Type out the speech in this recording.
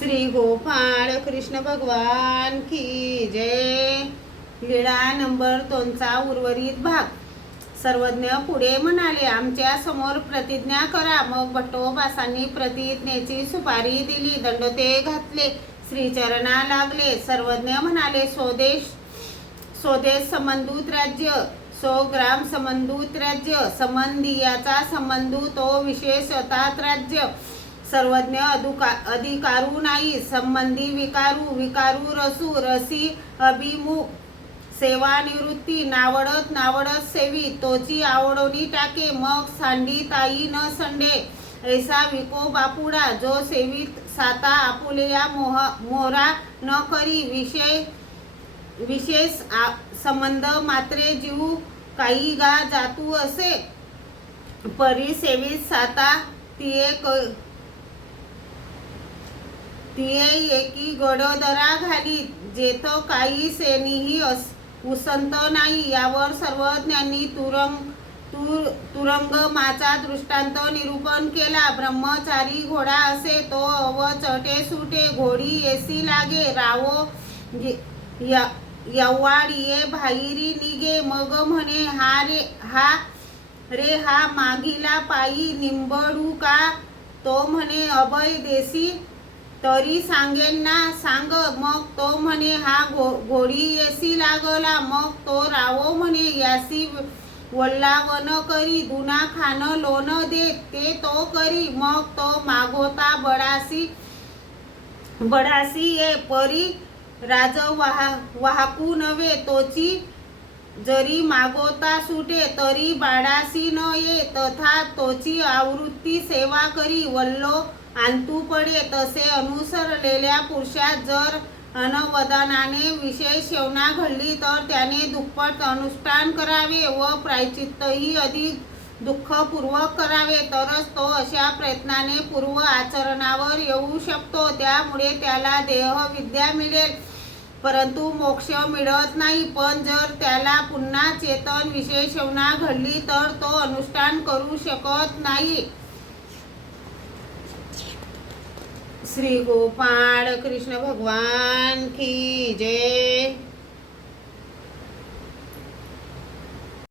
श्री गोपाळ कृष्ण भगवान की जय। लीळा नंबर 2 चा उर्वरित भाग। सर्वज्ञ पुढे म्हणाले, आमच्या समोर प्रतिज्ञा करा। मग भट्टोबासांनी प्रतिज्ञेची सुपारी दिली, दंडोते घातले, श्रीचरणा लागले। सर्वज्ञ म्हणाले, स्वदेश संबंधित राज्य, 100 ग्राम संबंधित राज्य, संबंधियाचा संबंधू तो विशेषतात राज्य। सर्वज्ञ अधिकारू नाही, संबंधी विकारू, विकारू रसू, रसी अभिमुख, सेवानिवृत्ती, नावडत सेवी, तोची आवडोनी टाके, मग सांडी ताई न संडे, ऐसा विको बापुडा, जो सेवित साता आपुलेया मोहरा न करी, विशेष संबंध मात्रे जीव काही गा जातू असे, परी सेवित साता तिये एकी गडोदरा घाली, जेथ काही सेनीही उसंत नाही। यावर सर्वज्ञांनी तुरंगमाचा दृष्टांत निरूपण केला। ब्रह्मचारी घोडा असे, तो अवचटे सुटे, घोडी येसी लागे, रावो यव्वाडिये बाहेरी निघे, मग म्हणे हा मागीला पायी निंबडू का, तो म्हणे अभय देसी, तरी सांगेन ना सांग, मग तो म्हणे हा घोडी येसी लागला, मग तो रावो म्हणे यासी वल्लावन करी, दुना खान लोन देत, ते तो करी, मग तो मागोता बडासी ये, परी राज वाहकू नव्हे, तोची जरी मागोता सुटे, तरी बाडासी न ये, तथा तोची आवृत्ती सेवा करी, वल्लो अंतू पडे। तसे अनुसरलेल्या पुरुषात जर अनवदानाने विशेष सेवना घडली, तर त्याने दुप्पट अनुष्ठान करावे व प्रायश्चित्तही अधिक दुःखपूर्वक करावे, तरच तो अशा प्रयत्नाने पूर्व आचरणावर येऊ शकतो। त्यामुळे त्याला देहविद्या मिळेल, परंतु मोक्ष मिळत नाही। पण जर त्याला पुन्हा चेतन विशेष सेवना घडली, तर तो अनुष्ठान करू शकत नाही। श्री गोपाळ कृष्ण भगवान की जय।